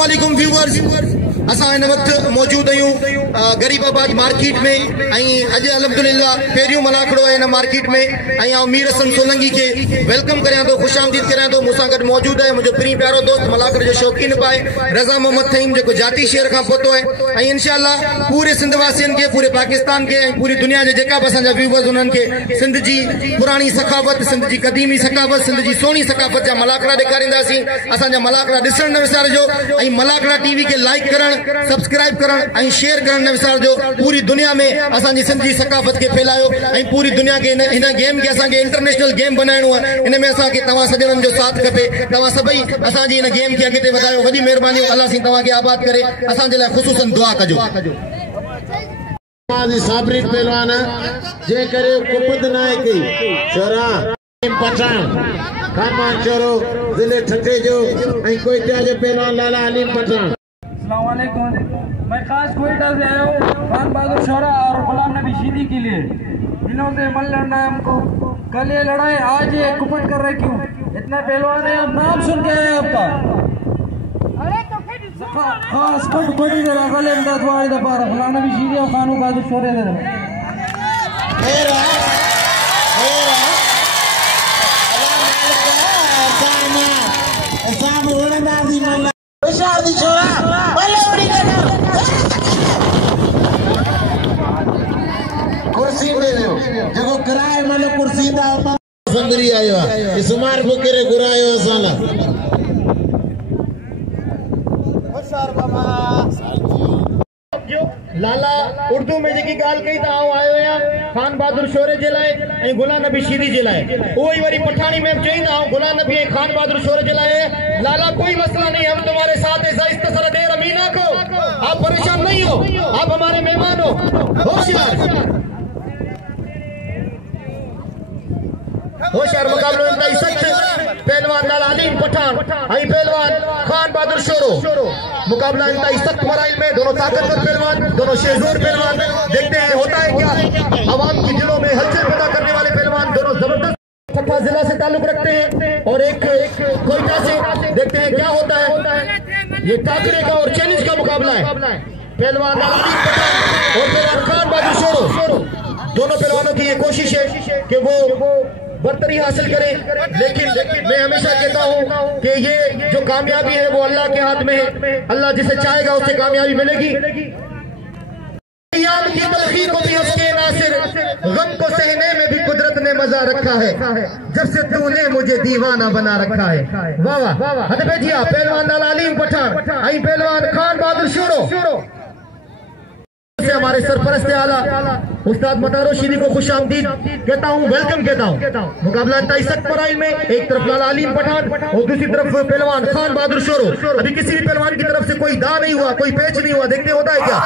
अस्सलामुअलैकुम व्यूअर्स, असां इन वक्त मौजूद आहियूं गरीबाबाद मार्केट में। अज अल्हम्दुलिल्लाह पहिरियों मलाखड़ो है इन मार्केट में। मीर हसन सोलंकी के वेलकम करां तो, खुश आमदीद करां तो। मूंसां गॾु मौजूद है मुझो प्री प्यारो दोस्त मलाखड़ जो शौकीन पाए रज़ा मोहम्मद थईम, जो जाती शेर का पतो है। इंशाअल्लाह पूरे सिंध वासियन के, पूरे पाकिस्तान के, पूरी दुनिया के जेका भी असांजा व्यूअर्स उन्हनि के सिंध जी पुरानी सखावत, सिंध जी कदीमी सखावत, सिंध जी सोनी सखावत जा मलाखड़ा ॾेखारींदासीं। असांजा मलाखड़ा ॾिसण न विसारजो। मलाखड़ा टीवी के लाइक करण, सब्सक्राइब करण और शेयर करण न विसारजो। पूरी दुनिया में असांजी सिंध जी सकाफत के फैलायो और पूरी दुनिया के इन गेम के असांखे इंटरनेशनल गेम बनाइणो है। इन में असांखे तव्हां सॼणनि जो साथ खपे। तव्हां सभई असांजी इन गेम के अॻिते वधायो। वॾी महिरबानी, अल्लाह सिंह तव्हांखे आबाद करे। असांजे लाइ ख़ुसूसन दुआ कजो। साबरीन पहलवान जे करे कुपद नाए की छोरा पठान खानमान चोरो जिले ठठे जो कोयटा जो पहलवान लाला हलीम पठान। अस्सलाम वालेकुम, मैं खास कोयटा से आया हूँ खान बहादुर शोरा और गुलाम नबी शीदी के लिए। दिनों से मन लड़ना है हमको, कल ये लड़ाई, आज ये कुपन कर रहे क्यों? इतना पहलवान है, आप नाम सुन के आए आपका खास कोटी दे रहा गले में दवाई दा पार गुलाम नबी शीदी और खान बहादुर शोरे दे रहा कुर्सी में जो किराए माने कुर्सी दा संदरी आयो है सुमार बुकेरे गुरायो साला होशियार बाबा लाला उर्दू में जेकी गाल कई त आयो या खान बहादुर शोरे जे लाए गुलाम नबी शीदी जे लाए। वही वरी पठानी में चईंदा गुलाम नबी खान बहादुर शोरे जे लाए। लाला कोई मसला नहीं, हम तुम्हारे साथ ऐसा इस्तेसर दे रमीना को, आप परेशान नहीं हो, आप हमारे मेहमान हो। होशियार होशियार मुकाबलो इंतहाई सख्त। पहलवान लाला हलीम पठान आई पहलवान खान बहादुर शोरो। मुकाबला इंतहाई सख्त मराइल में, दोनों ताकतवर पहलवान, दोनों शेरजोर पहलवान। देखते हैं होता है क्या। आवाम की दिलों में हलचल पैदा करने वाले पहलवान दोनों जबरदस्त ठट्ठा जिला से ताल्लुक रखते हैं और एक कोयटा से। देखते हैं क्या होता है। ये टाकरे का और चैलेंज का मुकाबला है। पहलवान लाला हलीम पठान और पहलवान खान बहादुर शोरो, दोनों पहलवानों की ये कोशिश है कि वो बर्तरी हासिल करें। लेकिन मैं हमेशा कहता हूं कि ये जो कामयाबी है वो अल्लाह के हाथ में है। अल्लाह जिसे चाहेगा उसे कामयाबी मिलेगी। की तलखी को भी हंसके नासिर, गम को सहने में भी कुदरत ने मजा रखा है, जब से तूने मुझे दीवाना बना रखा है। वाह वाह, हद भेजिया पहलवान लाला हलीम पठान आई पहलवान खान बहादुर शोरो से हमारे सरपरस्त आला उस्ताद मतारो शीदी को खुश आमदीद कहता हूँ, वेलकम कहता हूँ। मुकाबला इंतहाई सख्त मराइल में, एक तरफ लाला हलीम पठान और दूसरी तरफ पहलवान खान बहादुर शोरो। अभी किसी भी पहलवान की तरफ से कोई दा नहीं हुआ, कोई पैच नहीं हुआ। देखते होता है क्या।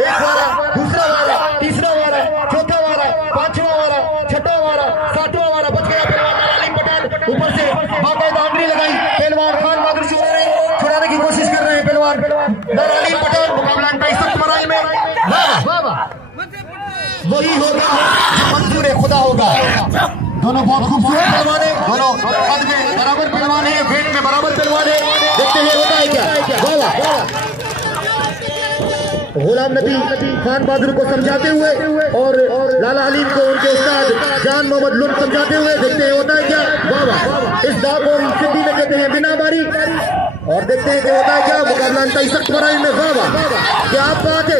एक वाला, दूसरा वाला, तीसरा वाला, चौथा वाला, पांचवा वाला, छठा वाला, सातवां वाला, बच गया पहलवान लाला हलीम पठान। ऊपर से बाकायदा आंगली लगाई पहलवान खान बहादुर शोरो ने, छुड़ाने की कोशिश कर रहे हैं पहलवान लाला हलीम पठान। मुकाबला इंतहाई सख्त मराइल में, वही होगा जो मंजूर खुदा होगा। दोनों बहुत खूबसूरत पहलवान है, दोनों कद में बराबर पहलवान है, वेट में बराबर पहलवान है। देखते हैं होता है क्या। गुलाम नबी खान बहादुर को समझाते हुए और लाला हलीम को उनके उस्ताद जान मोहम्मद लुन समझाते हुए, देखते हैं होता है क्या। वाह, इस दाव को सिद्धि में कहते हैं बिना बारी। और देखते हैं कि होता है क्या। मुकाबला इंतहाई सख्त मराइल में। वाह, क्या बात है।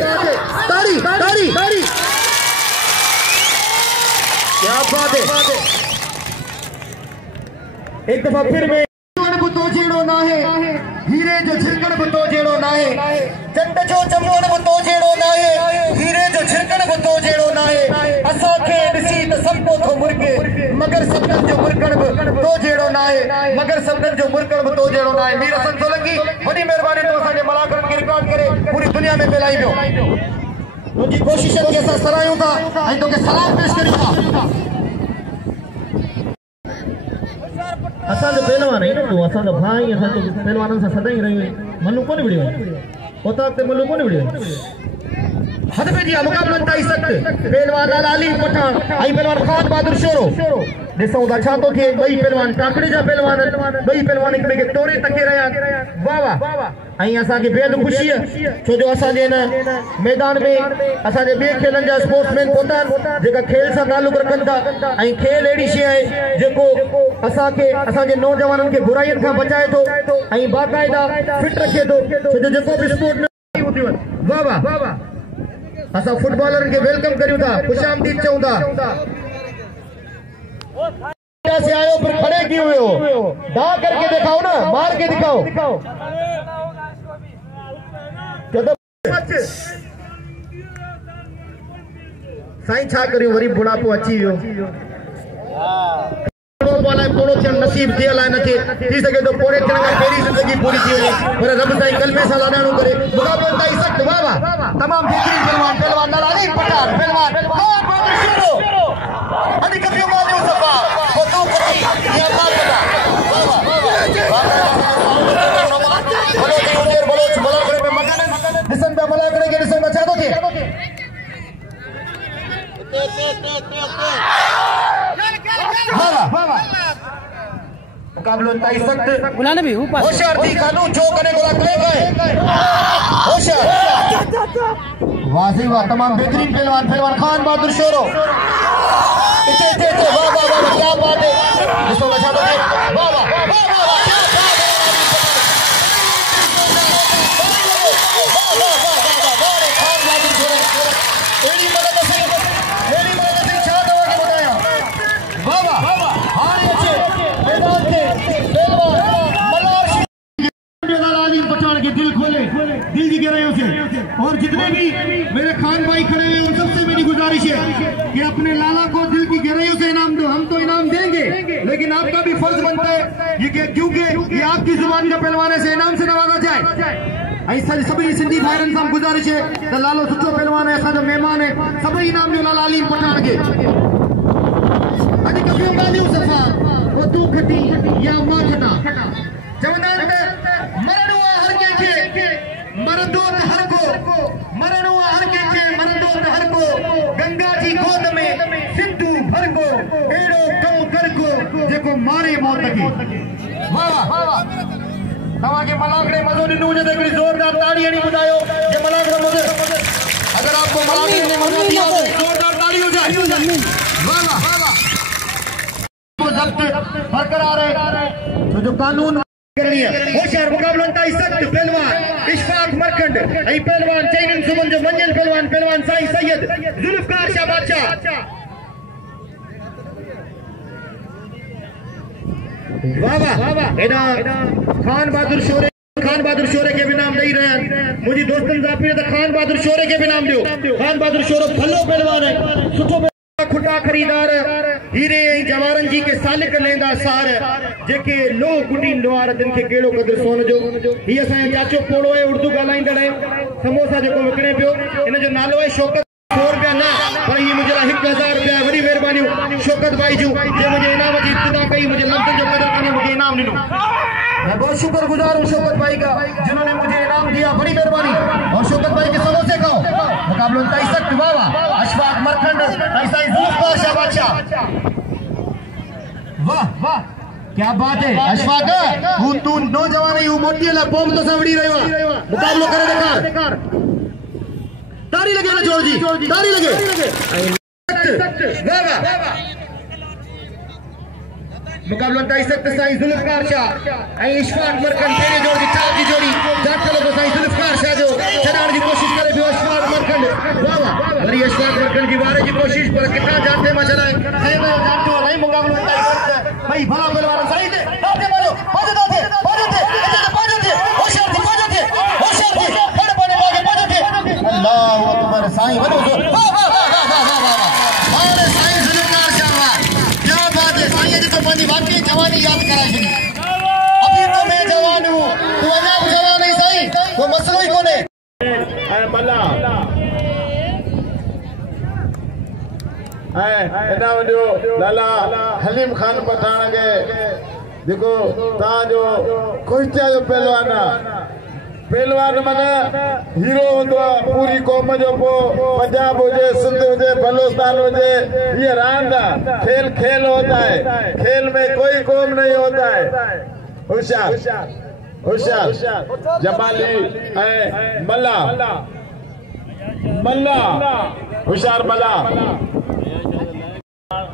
तारी तारी तारी, क्या बात है। एक दफा फिर में तो जेड़ो ना है, हीरे जो झिरकण को तो जेड़ो ना है, चंड जो चमोन को तो जेड़ो ना है, हीरे जो झिरकण को तो जेड़ो ना है। असांखे ॾिसी त संपो थो मुर्गे, मगर सभन जो मुर्कण तो जेड़ो ना है, मगर सभन जो मुर्कण तो जेड़ो ना है। मीर हसन सोलंकी वॾी महिरबानी तो असांजे मलाखड़नि खे रिकॉर्ड करे पूरी दुनिया में फैलाई वियो। तुंहिंजी कोशिशनि खे असां सराहियूं था ऐं तोखे सलाम पेश करियूं था। असांजो पहलवान है ना तू, असांजो भाई, असां तो पहलवाननि सां सदाईं रहियूं। मनु कोन विड़ियो, उतां ते मनु कोन विड़ियो। हदफे जी मुकाबला ताई सख्त पहलवान लाला अली पठान आई पहलवान खान बहादुर शोरो ॾिसूं था छा थो थिए। ॿई पहलवान टाकड़े जा पहलवान ॿई पहलवान हिक ॿिए खे तोड़े तके रहिया वाह वाह। ऐं असांखे बेहद ख़ुशी आहे छो जो असांजे हिन मैदान में असांजे ॿिए खेलनि जा स्पोर्ट्समैन पहुता आहिनि जेका खेल सां तालुक़ रखनि था। ऐं खेल अहिड़ी शइ आहे जेको असांखे असांजे नौजवाननि खे बुराइयुनि खां बचाए थो ऐं बाक़ाइदा फिट रखे थो छो जो जेको बि स्पोर्ट में वाह वाह। असां फुटबॉलरनि खे वेलकम करियूं था खुशामदीद चऊं था। से आयो फिर खड़े क्यों हुए हो? दा करके दिखाओ ना, मार के दिखाओ। साईं छा करियो वरी बुढ़ापो अची वियो। पोड़ो थियण नसीब थियल आहे नथे थी सके तो पोड़े थियण खां पहिरीं ज़िंदगी पूरी थी वञे पर रब साईं कलमे सां लाॾाणो करे मुक़ाबलो ताईं सख्त वाह वाह। तमामु बेहतरीन पहलवान लाला अली पठान पहलवान खान बहादुर शोरो अॼु कपियो मालियो सफ़ा फोटो कटी या मालदा वाह वाह। बोलो जी उदेर बोलो मलाकड़े पे मकान ॾिसन पिया मलाकड़े खे ॾिसो छा थो थिए। मुकाबलो ताई सख्त बुलाने भी ऊपर होशियार थी खानू जो कने गोला करे गए होशियार वाजी वाह। तमाम बेहतरीन पहलवान खान बहादुर शोरो इचे वाह वाह वाह क्या बात है। ॾिसो नशा तो वाह वाह वाह वाह क्या बात है। खान बहादुर शोरो एड़ी मदद से छा दवा के बताया वाह वाह हाणे अचे मैदान के पहलवान मलार अली पठान के दिल खोले दिल की गहराइयों से। और जितने भी मेरे खान भाई खड़े हैं उन सबसे मेरी गुजारिश है कि अपने लाला को दिल की गहराइयों से इनाम दो। हम तो इनाम देंगे लेकिन आपका भी फर्ज बनता है ये क्योंकि ये आपकी जुबान का पहलवान है से इनाम से नवाजा जाए। ऐसा सभी सिंधी भाइरनि सां गुजारिश है तो लालो सुठो पहलवान है असांजो महिमान है सभई इनाम ॾियो लाला अली पठान खे। अॼु कपियो ॻाल्हियूं सफ़ा वो तू खटी या मां खटा चवंदा आहिनि त मरणो आहे हर कंहिंखे मरंदो त हर को मरणो आहे हर कंहिंखे मरंदो त हर को गंगा जी गोद में सिंधु भर को अहिड़ो कमु कर को जेको मारे मौत खे वाह वाह। तव्हांखे मलाकड़े मज़ो ॾिनो हुजे त हिकिड़ी ज़ोरदार ताड़ी हणी ॿुधायो जे मलाकड़े मज़ो अगर आपको मलाकड़े में मज़ो दिया तो ज़ोरदार ताड़ी हो जाए वाह वाह। बरकरार है तो जो कानून करनी है होशियार मुकाबलो ताई सख्त पहलवान इशफाक मरकंड ऐं पहलवान चैनन सुमन जो मंजन पहलवान साईं सैयद जुल्फकार शाह बादशाह वाह वाह। एडा खान बहादुर शोरे के भी नाम ॾेई रहिया आहिनि मुंहिंजी दोस्तनि ज़ापी त खान बहादुर शोरे के भी नाम ॾियो। खान बहादुर शोरो भलो पहलवान है सुठो खुटा खरीदार हीरे जवारन जी के सालिक लेंदा सार जेके लो गुडी लोहारदन के केड़ो कदर सोन जो ही असा चाचो पोड़ो है उर्दू गालाइंदड़ है समोसा जेको विकणे पियो इन जो नालो है शौकत 100 रुपया ना पर ये मुझे 1000 रुपया वरी मेहरबानी शौकत भाई जो जे मुझे इनाम की इब्तिदा कई मुझे लफ्ज़ जो कदर करने मुझे इनाम ॾिनो। मैं बहुत शुक्रगुजार हूँ शौकत भाई का जिन्होंने मुझे इनाम दिया बड़ी मेहरबानी। और शौकत भाई के समोसे खाओ मुकाबलो ताई सख्त वाह वाह। अशफाक मरकंड ऐसा ही जुल्फकार शाह बादशाह वाह वाह क्या बात है। अशफाक तू नौजवान है मोटी ला बोम तो सावड़ी रहियो मुकाबलो करे देखा ताड़ी लगे ना जोर जी ताड़ी लगे वाह वाह। मुकाबलो ताई सख्त साईं जुल्फकार शाह ऐं इशफाक मरकंड तेरे जोड़ की चार की जोड़ी दाखिल को साईं जुल्फकार शाह जो छड़ाण की कोशिश करे पियो अशफाक मरकंड वाह वाह। वरी अशफाक मरकंड की वारे की कोशिश पर कितना जानते में चलाए सही में जानते हो नहीं मुकाबलो ताई सख्त भाई भला पहलवान सही थे दाते मारो बाजे थे होशियार थे फड़ बने बागे बाजे थे अल्लाह अकबर साईं वनो वाह वाह वाह वाह वाह अरे साईं जुल्फकार शाह वाह क्या बात है साईं जी तो मुझे वाकई जवानी याद करा छड़ी अभी तो मैं जवान हूं तू अञा जवान नहीं साईं कोई मसलो ही कोने ऐ मल्ला ऐ एना वडो लाला हलीम खान पठान के देखो ता जो कोष्टिया जो पहलवान पहलवान माना हीरो होंदो पूरी कौम जो पंजाब हुजे सिंध हुजे बलोचिस्तान हुजे ये रांद खेल खेल होता है खेल में कोई कौम नहीं होता है होशियार होशियार जमाली मल्ला मल्ला होशियार मल्ला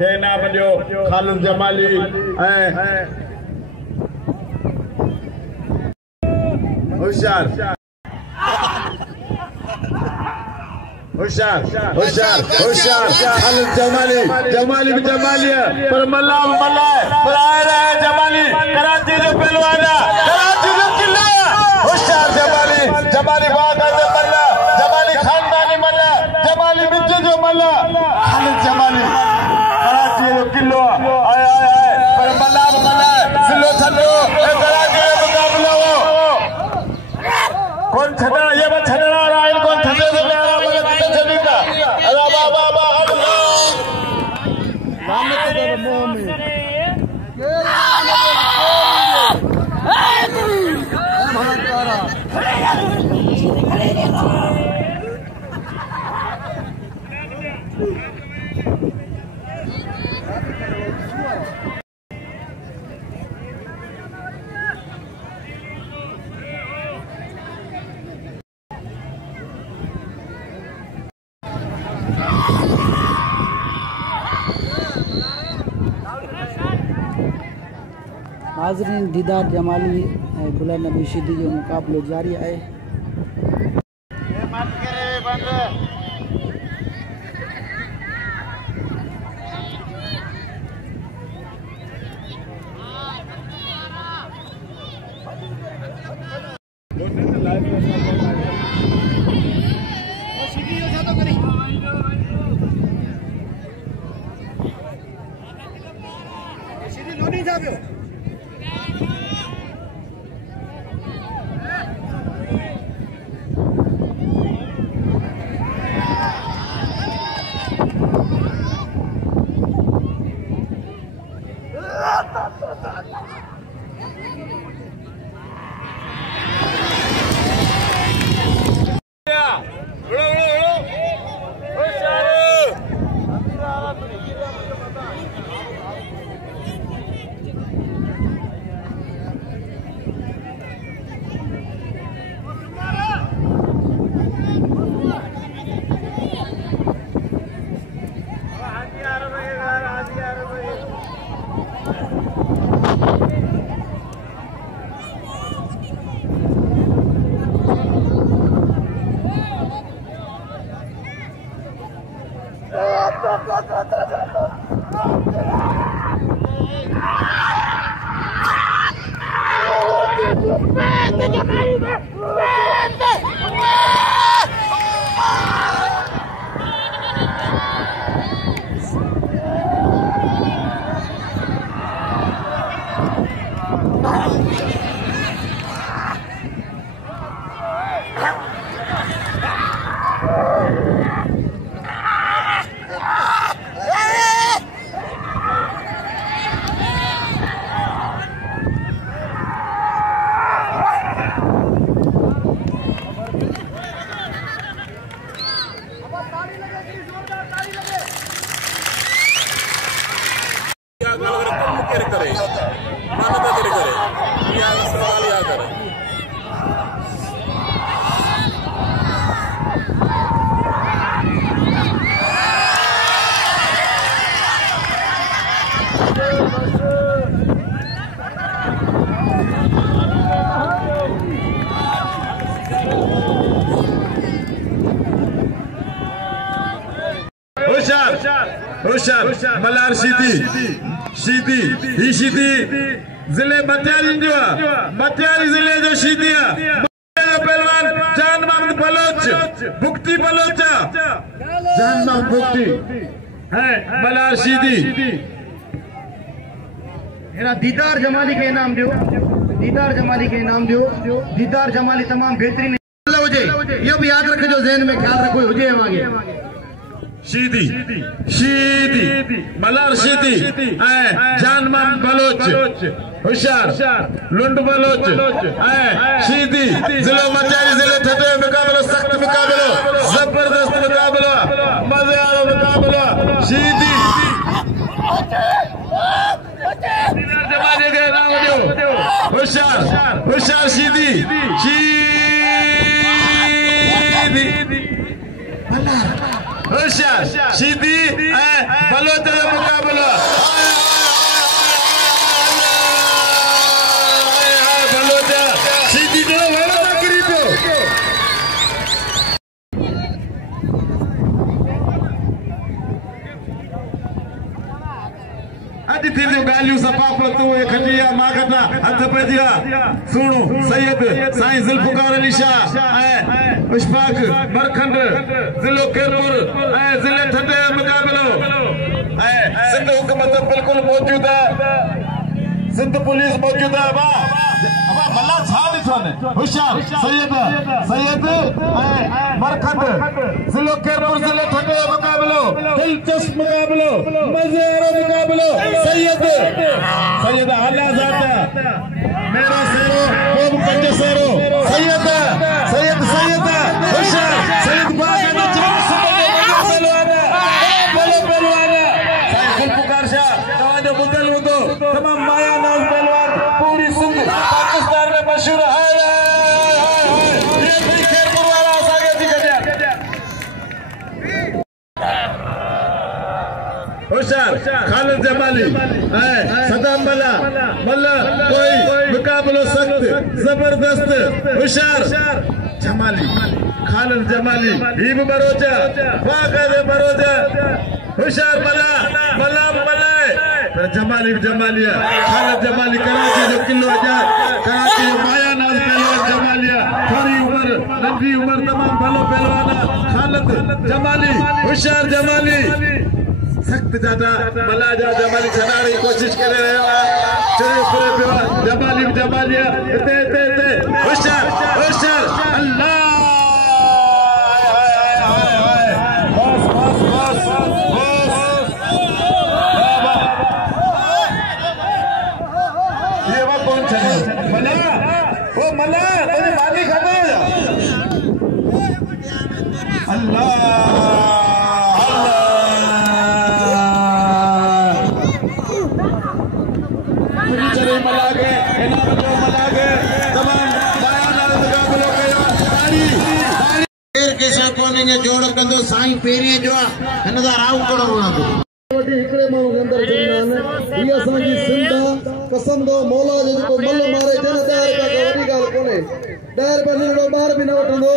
के नाम जो खालिद जमाली होशियार होशियार होशियार होशियार खालिद जमाली जमाली भी जमाली है पर मल्ला मल्ला है पर आया है जमाली कराची जो पहलवान है कराची जो किला होशियार जमाली जमाली बात है मल्ला जमाली खानदानी मल्ला जमाली बिच्चे जो मल्ला खालिद जमाली कराची जो किलो आया है पर मल्ला मल्ला सिलो थलो कराची का मुकाबला हो कौन छड़ा ये मत छड़ा रहा है कौन छड़े से मेरा बोले किसे छड़ीगा अरे बाबा बाबा नाम तो मुंह में नाज़रीन दीदार जमाली गुलाम नबी शीदी जो मुकाबलो जारी है। होशियार मल्हार शीदी शीदी ही शीदी जिले मटियारी जो मटियारी जिले जो शीदी पहलवान जान मोहम्मद बलोच भुक्ति बलोचा जान मोहम्मद भुक्ति है मल्हार शीदी दीदार जमाली के इनाम दियो दीदार जमाली के इनाम दियो दीदार जमाली तमाम बेहतरीन हुजे ये भी याद रखो ज़हन में ख्याल रखो हुजे आगे शीदी शीदी मल्हार शीदी जान मोहम्मद बलोच होशियार लुंड बलोच शीदी जिले मचारी जिले ठटे मुकाबला सख्त मुकाबला जबरदस्त मुकाबला मजे वाला मुकाबला शीदी जमाने के नाम दो होशियार शीदी होशियार शीदी बलोच मुकाबला गालियों सपापत खटिया मागता हथ पजिया सुनो सैयद साईं जुल्फकार अली शाह इशफाक मरखंड जिलो केरपुर जिले ठंडे मुकाबलो सिंध हुकूमत बिल्कुल मौजूद है सिंध पुलिस मौजूद है भला छा ॾिठो ने होशियार सैयद मरखंड जिलो केरपुर जिले ठंडे मुकाबलो दिलचस्प मुकाबलो मजे वाला मुकाबलो सैयद आला जाता मेरा सेरो वो पंज सेरो सैयद होशियार सैयद बागा ने पहलवाना साईं जुल्फकार शाह तवाजो बुदल हुंदो तमाम माया नाज़ पहलवान पूरी सिंध पाकिस्तान में मशहूर है ये केरपुर वाला असांखे थी कढिया होशियार खालिद जमाली सदाम मल्ला कोई मुकाबलो सख्त जबरदस्त होशियार जमाली खालिद जमाली ही भी बरोजा वाक़द बरोजा होशियार मल्ला पर जमालिया खालिद जमाली कराची जो किलो हजार कराची जो माया नाज पहलवान जमालिया थोड़ी उम्र नंढी उम्र तमाम भलो पहलवान खालिद जमाली होशियार जमाली सख्त ज्यादा मला जा जमाली छड़ाने की कोशिश कर रहे हो चले पूरे जमालिया इते होशियार अल्लाह ये वो कौन चले मला तुझे मानी खबर अल्लाह जोड़ कंदो साईं पेरी जो हिनदा राउ करो वणंदो वडी हिकड़े माण्हू के अंदर चवंदा ये असांजी सिंध कसम दो मौला जो मल मारे जन 10 रुपया वडी ॻाल्हि कोन्हे 10 रुपया नंढो ॿार बि न वठंदो